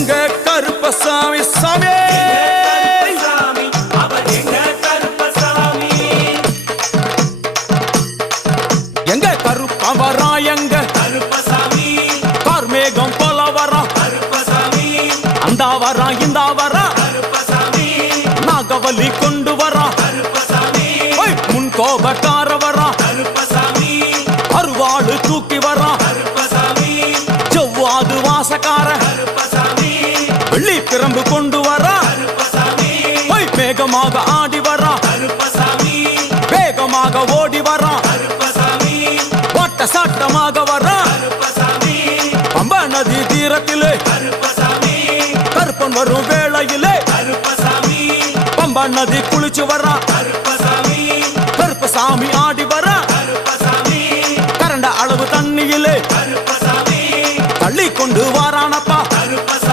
எங்க கருப்பசாமி சாமி எங்க கருப்பா வரா எங்க கருப்பசாமி கார்மேகம் போல வரா கருப்பசாமி அந்த வரா இந்த வரா கருப்பசாமி நாகவலி கொண்டு வரா கருப்பசாமி முன் கோபக்கார வரா கருப்பசாமி அருவாடு தூக்கி வரா கருப்பசாமி செவ்வாது வாசக்கார கருப்பசாமி வெள்ளி பிரம்பு கொண்டு வரா கருப்பசாமி வேகமாக ஆடி வரா கருப்பசாமி வேகமாக ஓடி வரா கருப்பசாமி ஓட்ட சாட்டமாக வரா கருப்பசாமி பம்பா நதி தீரத்திலே கருப்பசாமி கருப்பன் வரும் வேளையிலே கருப்பசாமி பம்பா நதி குளிச்சு வரா கருப்பசாமி கருப்பசாமி ஆடி வரா கருப்பசாமி கரண்ட அளவு தண்ணியிலே கருப்பசாமி தள்ளி கொண்டு வாரான்